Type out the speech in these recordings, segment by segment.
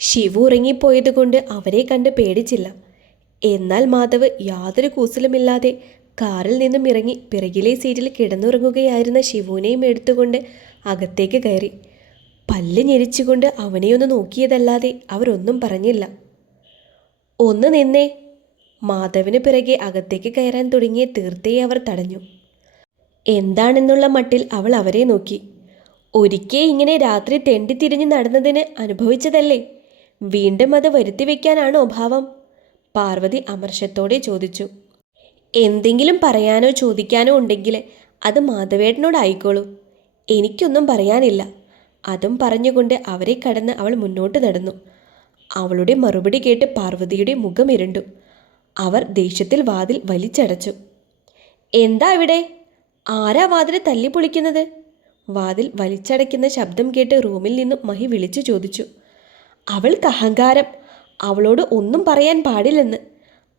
ശിവു ഉറങ്ങിപ്പോയതുകൊണ്ട് അവരെ കണ്ട് പേടിച്ചില്ല. എന്നാൽ മാധവ് യാതൊരു കൂസലുമില്ലാതെ കാറിൽ നിന്നും ഇറങ്ങി പിറകിലെ സീറ്റിൽ കിടന്നുറങ്ങുകയായിരുന്ന ശിവുവിനെയും എടുത്തുകൊണ്ട് അകത്തേക്ക് കയറി. പല്ല് ഞെരിച്ചുകൊണ്ട് അവനെയൊന്ന് നോക്കിയതല്ലാതെ അവരൊന്നും പറഞ്ഞില്ല. ഒന്ന് നിന്നേ. മാധവിന് പിറകെ അകത്തേക്ക് കയറാൻ തുടങ്ങിയ തീർത്ഥയെ അവർ തടഞ്ഞു. എന്താണെന്നുള്ള മട്ടിൽ അവൾ അവരെ നോക്കി. ഒരിക്കൽ ഇങ്ങനെ രാത്രി തെണ്ടിത്തിരിഞ്ഞ് നടന്നതിന് അനുഭവിച്ചതല്ലേ, വീണ്ടും അത് വരുത്തി വയ്ക്കാനാണോ ഭാവം? പാർവതി അമർഷത്തോടെ ചോദിച്ചു. എന്തെങ്കിലും പറയാനോ ചോദിക്കാനോ ഉണ്ടെങ്കിൽ അത് മാധവേട്ടനോടായിക്കോളൂ, എനിക്കൊന്നും പറയാനില്ല. അതും പറഞ്ഞുകൊണ്ട് അവരെ കടന്ന് അവൾ മുന്നോട്ട് നടന്നു. അവളുടെ മറുപടി കേട്ട് പാർവതിയുടെ മുഖം ഇരുണ്ടു. അവർ ദേഷ്യത്തിൽ വാതിൽ വലിച്ചടച്ചു. എന്താ ഇവിടെ? ആരാ വാതിൽ തല്ലി പൊളിക്കുന്നത്? വാതിൽ വലിച്ചടയ്ക്കുന്ന ശബ്ദം കേട്ട് റൂമിൽ നിന്നും മഹി വിളിച്ചു ചോദിച്ചു. അവൾക്ക് അഹങ്കാരം, അവളോട് ഒന്നും പറയാൻ പാടില്ലെന്ന്.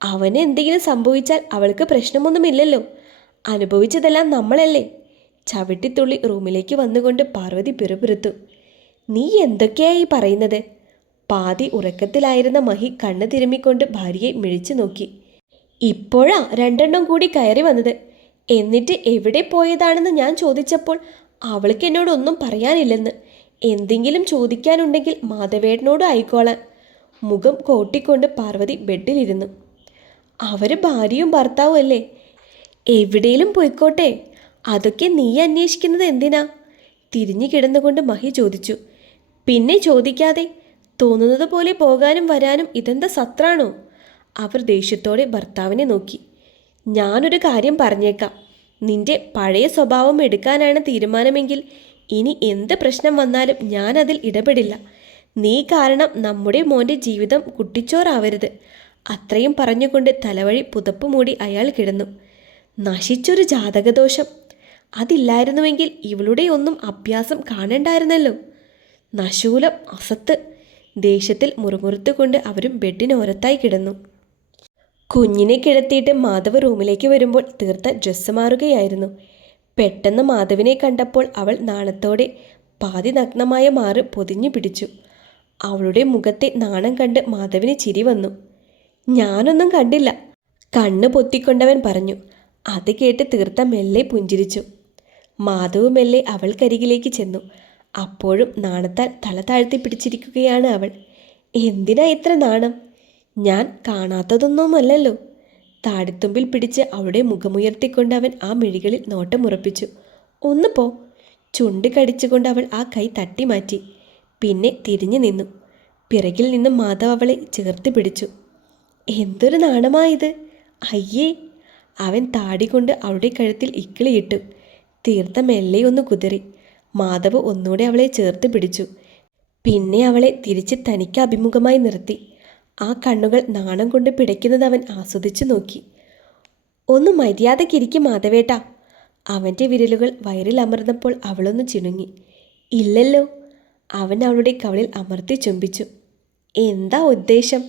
അവന് എന്തെങ്കിലും സംഭവിച്ചാൽ അവൾക്ക് പ്രശ്നമൊന്നുമില്ലല്ലോ, അനുഭവിച്ചതെല്ലാം നമ്മളല്ലേ. ചവിട്ടിത്തുള്ളി റൂമിലേക്ക് വന്നുകൊണ്ട് പാർവതി പിറുപിറുത്തു. നീ എന്തൊക്കെയായി പറയുന്നത്? പാതി ഉറക്കത്തിലായിരുന്ന മഹി കണ്ണ് തിരുമ്മിക്കൊണ്ട് ഭാര്യയെ മിഴിച്ചു നോക്കി. ഇപ്പോഴാ രണ്ടെണ്ണം കൂടി കയറി വന്നത്. എന്നിട്ട് എവിടെ പോയതാണെന്ന് ഞാൻ ചോദിച്ചപ്പോൾ അവൾക്ക് എന്നോടൊന്നും പറയാനില്ലെന്ന്. എന്തെങ്കിലും ചോദിക്കാനുണ്ടെങ്കിൽ മാധവേട്ടനോട് ആയിക്കോളാൻ. മുഖം കോട്ടിക്കൊണ്ട് പാർവതി ബെഡിലിരുന്നു. അവർ ഭാര്യയും ഭർത്താവും അല്ലേ, എവിടെയും പോയിക്കോട്ടെ. അതൊക്കെ നീ അന്വേഷിക്കുന്നത് എന്തിനാ? തിരിഞ്ഞു കിടന്നുകൊണ്ട് മഹി ചോദിച്ചു. പിന്നെ ചോദിക്കാതെ, തോന്നുന്നത് പോലെ പോകാനും വരാനും ഇതെന്താ സത്രാണോ? അവർ ദേഷ്യത്തോടെ ഭർത്താവിനെ നോക്കി. ഞാനൊരു കാര്യം പറഞ്ഞേക്കാം, നിന്റെ പഴയ സ്വഭാവം എടുക്കാനാണ് തീരുമാനമെങ്കിൽ ഇനി എന്ത് പ്രശ്നം വന്നാലും ഞാൻ അതിൽ ഇടപെടില്ല. നീ കാരണം നമ്മുടെ മോൻ്റെ ജീവിതം കുട്ടിച്ചോറാവരുത്. അത്രയും പറഞ്ഞുകൊണ്ട് തലവഴി പുതപ്പ് മൂടി അയാൾ കിടന്നു. നശിച്ചൊരു ജാതകദോഷം. അതില്ലായിരുന്നുവെങ്കിൽ ഇവളുടെ ഒന്നും അഭ്യാസം കാണണ്ടായിരുന്നല്ലോ. നശൂലം, അസത്ത്. ദേഷ്യത്തിൽ മുറുമുറുത്തുകൊണ്ട് അവരും ബെഡിനോരത്തായി കിടന്നു. കുഞ്ഞിനെ കിടത്തിയിട്ട് മാധവ് റൂമിലേക്ക് വരുമ്പോൾ തീർത്ത ഡ്രസ്സ് മാറുകയായിരുന്നു. പെട്ടെന്ന് മാധവിനെ കണ്ടപ്പോൾ അവൾ നാണത്തോടെ പാതി നഗ്നമായ മാറ് പൊതിഞ്ഞു പിടിച്ചു. അവളുടെ മുഖത്തെ നാണം കണ്ട് മാധവിന് ചിരി വന്നു. ഞാനൊന്നും കണ്ടില്ല, കണ്ണ് പൊത്തിക്കൊണ്ടവൻ പറഞ്ഞു. അത് കേട്ട് തീർത്ത മെല്ലെ പുഞ്ചിരിച്ചു. മാധവ് മെല്ലെ അവൾക്കരികിലേക്ക് ചെന്നു. അപ്പോഴും നാണത്താൽ തല താഴ്ത്തി പിടിച്ചിരിക്കുകയാണ് അവൾ. എന്തിനാ ഇത്ര നാണം? ഞാൻ കാണാത്തതൊന്നുമല്ലല്ലോ. താടിത്തുമ്പിൽ പിടിച്ച് അവളുടെ മുഖമുയർത്തിക്കൊണ്ട് അവൻ ആ മിഴികളിൽ നോട്ടമുറപ്പിച്ചു. ഒന്ന് പോ. ചുണ്ട് കടിച്ചുകൊണ്ട് അവൾ ആ കൈ തട്ടി മാറ്റി. പിന്നെ തിരിഞ്ഞു നിന്നു. പിറകിൽ നിന്നും മാധവ് അവളെ ചേർത്ത് പിടിച്ചു. എന്തൊരു നാണമായത്! അയ്യേ! അവൻ താടി കൊണ്ട് അവളുടെ കഴുത്തിൽ ഇക്കിളിയിട്ടു. തീർത്ത മെല്ലെ ഒന്ന് കുതിറി. മാധവ് ഒന്നുകൂടെ അവളെ ചേർത്ത് പിടിച്ചു. പിന്നെ അവളെ തിരിച്ച് തനിക്ക് അഭിമുഖമായി നിർത്തി. ആ കണ്ണുകൾ നാണം കൊണ്ട് പിടയ്ക്കുന്നത് അവൻ ആസ്വദിച്ചു നോക്കി. ഒന്ന് മര്യാദക്കിരിക്കും മാധവേട്ടാ. അവൻ്റെ വിരലുകൾ വയറിൽ അമർന്നപ്പോൾ അവളൊന്ന് ചിണുങ്ങി. ഇല്ലല്ലോ. അവൻ അവളുടെ കവളിൽ അമർത്തി ചുംബിച്ചു. എന്താ ഉദ്ദേശം?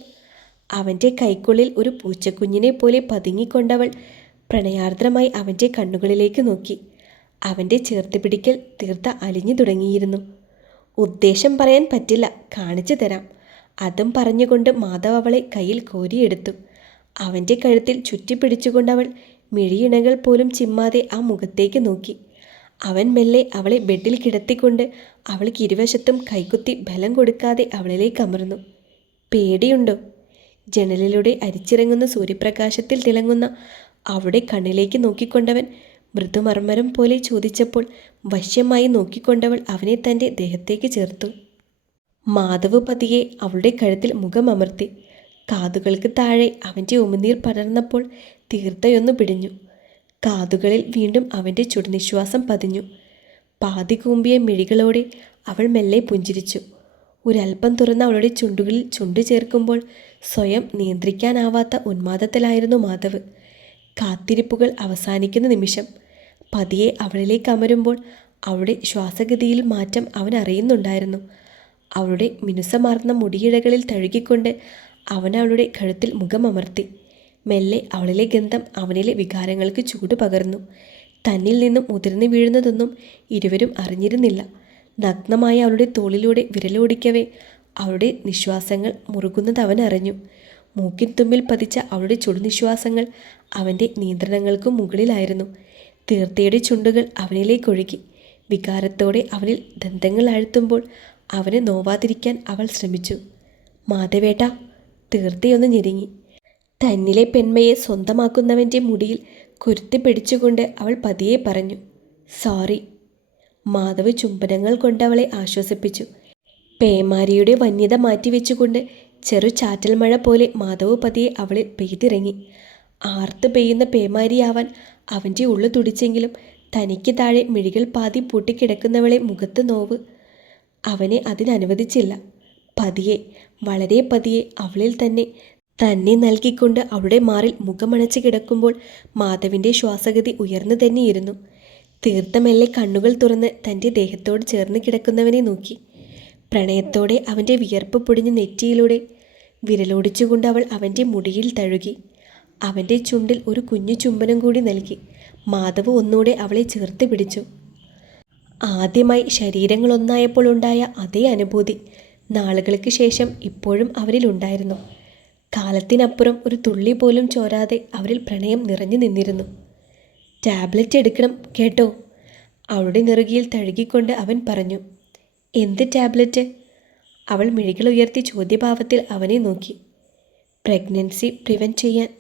അവൻ്റെ കൈക്കുള്ളിൽ ഒരു പൂച്ചക്കുഞ്ഞിനെ പോലെ പതുങ്ങിക്കൊണ്ടവൾ പ്രണയാർദ്രമായി അവൻ്റെ കണ്ണുകളിലേക്ക് നോക്കി. അവൻ്റെ ചേർത്ത് പിടിക്കൽ തീർത്ത അലിഞ്ഞു തുടങ്ങിയിരുന്നു. ഉദ്ദേശം പറയാൻ പറ്റില്ല, കാണിച്ചു തരാം. അതും പറഞ്ഞുകൊണ്ട് മാധവ് അവളെ കയ്യിൽ കോരിയെടുത്തു. അവൻ്റെ കഴുത്തിൽ ചുറ്റിപ്പിടിച്ചുകൊണ്ടവൾ മിഴിയിണകൾ പോലും ചിമ്മാതെ ആ മുഖത്തേക്ക് നോക്കി. അവൻ മെല്ലെ അവളെ ബെഡിൽ കിടത്തിക്കൊണ്ട് അവൾക്ക് ഇരുവശത്തും കൈകുത്തി ബലം കൊടുക്കാതെ അവളിലേക്ക് അമർന്നു. പേടിയുണ്ടോ? ജനലിലൂടെ അരിച്ചിറങ്ങുന്ന സൂര്യപ്രകാശത്തിൽ തിളങ്ങുന്ന അവളുടെ കണ്ണിലേക്ക് നോക്കിക്കൊണ്ടവൻ മൃദുമർമ്മരം പോലെ ചോദിച്ചപ്പോൾ വശ്യമായി നോക്കിക്കൊണ്ടവൾ അവനെ തൻ്റെ ദേഹത്തേക്ക് ചേർത്തു. മാധവ് പതിയെ അവളുടെ കഴുത്തിൽ മുഖമമർത്തി. കാതുകൾക്ക് താഴെ അവൻ്റെ ഉമിനീർ പടർന്നപ്പോൾ തീർത്തയൊന്നു പിടിഞ്ഞു. കാതുകളിൽ വീണ്ടും അവൻ്റെ ചുടുനിശ്വാസം പതിഞ്ഞു. പാതി കൂമ്പിയ മിഴികളോടെ അവൾ മെല്ലെ പുഞ്ചിരിച്ചു. ഒരൽപ്പം തുറന്ന അവളുടെ ചുണ്ടുകളിൽ ചുണ്ടു ചേർക്കുമ്പോൾ സ്വയം നിയന്ത്രിക്കാനാവാത്ത ഉന്മാദത്തിലായിരുന്നു മാധവ്. കാത്തിരിപ്പുകൾ അവസാനിക്കുന്ന നിമിഷം. പതിയെ അവളിലേക്ക് അമരുമ്പോൾ അവളുടെ ശ്വാസഗതിയിൽ മാറ്റം അവൻ അറിയുന്നുണ്ടായിരുന്നു. അവളുടെ മിനുസമാർന്ന മുടിയിഴകളിൽ തഴുകിക്കൊണ്ട് അവൻ അവളുടെ കഴുത്തിൽ മുഖമമർത്തി. മെല്ലെ അവളിലെ ഗന്ധം അവനിലെ വികാരങ്ങൾക്ക് ചൂട് പകർന്നു. തന്നിൽ നിന്നും ഉതിർന്നു വീഴുന്നതൊന്നും ഇരുവരും അറിഞ്ഞിരുന്നില്ല. നഗ്നമായ അവളുടെ തോളിലൂടെ വിരലോടിക്കവേ അവളുടെ നിശ്വാസങ്ങൾ മുറുകുന്നത് അവൻ അറിഞ്ഞു. മൂക്കിൻ തുമ്പിൽ പതിച്ച അവളുടെ ചുടുനിശ്വാസങ്ങൾ അവൻ്റെ നിയന്ത്രണങ്ങൾക്കും മുകളിലായിരുന്നു. തീർത്ഥയുടെ ചുണ്ടുകൾ അവനിലേക്കൊഴുകി. വികാരത്തോടെ അവനിൽ ദന്തങ്ങൾ അഴുത്തുമ്പോൾ അവനെ നോവാതിരിക്കാൻ അവൾ ശ്രമിച്ചു. മാധവേട്ട. തീർത്ഥയൊന്ന് ഞെരുങ്ങി. തന്നിലെ പെൺമയെ സ്വന്തമാക്കുന്നവൻ്റെ മുടിയിൽ കുരുത്തി പിടിച്ചുകൊണ്ട് അവൾ പതിയെ പറഞ്ഞു, സോറി. മാധവ് ചുംബനങ്ങൾ കൊണ്ടവളെ ആശ്വസിപ്പിച്ചു. പേമാരിയുടെ വന്യത മാറ്റിവെച്ചുകൊണ്ട് ചെറു ചാറ്റൽ മഴ പോലെ മാധവ് പതിയെ അവളിൽ പെയ്തിറങ്ങി. ആർത്ത് പെയ്യുന്ന പേമാരിയാവാൻ അവൻ്റെ ഉള്ളു തുടിച്ചെങ്കിലും തനിക്ക് താഴെ മിഴികൾ പാതി പൂട്ടിക്കിടക്കുന്നവളെ മുഖത്ത് നോവ് അവനെ അതിനനുവദിച്ചില്ല. പതിയെ, വളരെ പതിയെ അവളിൽ തന്നെ നൽകിക്കൊണ്ട് അവളുടെ മാറിൽ മുഖമണച്ച് കിടക്കുമ്പോൾ മാധവിൻ്റെ ശ്വാസഗതി ഉയർന്നു തന്നെയിരുന്നു. തീർത്ഥമെല്ലെ കണ്ണുകൾ തുറന്ന് തൻ്റെ ദേഹത്തോട് ചേർന്ന് കിടക്കുന്നവനെ നോക്കി. പ്രണയത്തോടെ അവൻ്റെ വിയർപ്പ് പൊടിഞ്ഞ നെറ്റിയിലൂടെ വിരലോടിച്ചുകൊണ്ട് അവൾ അവൻ്റെ മുടിയിൽ തഴുകി. അവൻ്റെ ചുണ്ടിൽ ഒരു കുഞ്ഞു ചുംബനം കൂടി നൽകി. മാധവ് ഒന്നുകൂടെ അവളെ ചേർത്ത് പിടിച്ചു. ആദ്യമായി ശരീരങ്ങളൊന്നായപ്പോൾ ഉണ്ടായ അതേ അനുഭൂതി നാളുകൾക്ക് ശേഷം ഇപ്പോഴും അവരിലുണ്ടായിരുന്നു. കാലത്തിനപ്പുറം ഒരു തുള്ളി പോലും ചോരാതെ അവരിൽ പ്രണയം നിറഞ്ഞു നിന്നിരുന്നു. ടാബ്ലറ്റ് എടുക്കണം കേട്ടോ, അവളുടെ നെറുകിയിൽ തഴുകിക്കൊണ്ട് അവൻ പറഞ്ഞു. എന്ത് ടാബ്ലറ്റ്? അവൾ മിഴികൾ ഉയർത്തി ചോദ്യഭാവത്തിൽ അവനെ നോക്കി. പ്രഗ്നൻസി പ്രിവെൻറ്റ് ചെയ്യാൻ.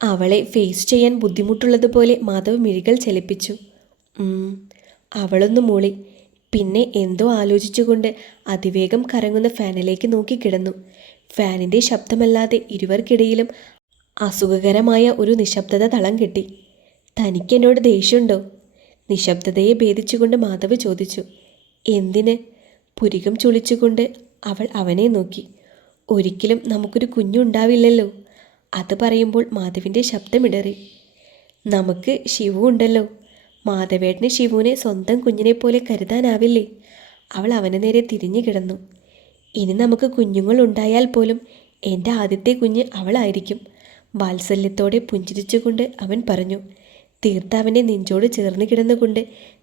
അവളെ ഫേസ് ചെയ്യാൻ ബുദ്ധിമുട്ടുള്ളതുപോലെ മാധവ് മിഴികൾ ചലിപ്പിച്ചു. അവളൊന്ന് മൂളി. പിന്നെ എന്തോ ആലോചിച്ചുകൊണ്ട് അതിവേഗം കറങ്ങുന്ന ഫാനിലേക്ക് നോക്കിക്കിടന്നു. ഫാനിൻ്റെ ശബ്ദമല്ലാതെ ഇരുവർക്കിടയിലും അസുഖകരമായ ഒരു നിശബ്ദത തളം കെട്ടി. തനിക്കെന്നോട് ദേഷ്യമുണ്ടോ? നിശബ്ദതയെ ഭേദിച്ചുകൊണ്ട് മാധവ് ചോദിച്ചു. എന്തിന്? പുരികം ചുളിച്ചുകൊണ്ട് അവൾ അവനെ നോക്കി. ഒരിക്കലും നമുക്കൊരു കുഞ്ഞുണ്ടാവില്ലല്ലോ. അത് പറയുമ്പോൾ മാധവിൻ്റെ ശബ്ദമിടറി. നമുക്ക് ശിവു ഉണ്ടല്ലോ. മാധവേട്ടന് ശിവുവിനെ സ്വന്തം കുഞ്ഞിനെ പോലെ കരുതാനാവില്ലേ? അവൾ അവന് നേരെ തിരിഞ്ഞു കിടന്നു. ഇനി നമുക്ക് കുഞ്ഞുങ്ങൾ ഉണ്ടായാൽ പോലും എൻ്റെ ആദ്യത്തെ കുഞ്ഞ് അവളായിരിക്കും. വാത്സല്യത്തോടെ പുഞ്ചിരിച്ചുകൊണ്ട് അവൻ പറഞ്ഞു. തീർത്ത അവൻ്റെ നെഞ്ചോട് ചേർന്ന് കിടന്നുകൊണ്ട്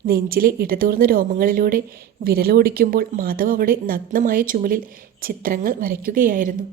നെഞ്ചിലെ ഇടതൂർന്ന രോമങ്ങളിലൂടെ വിരലോടിക്കുമ്പോൾ മാധവ് അവളുടെ നഗ്നമായ ചുമലിൽ ചിത്രങ്ങൾ വരയ്ക്കുകയായിരുന്നു.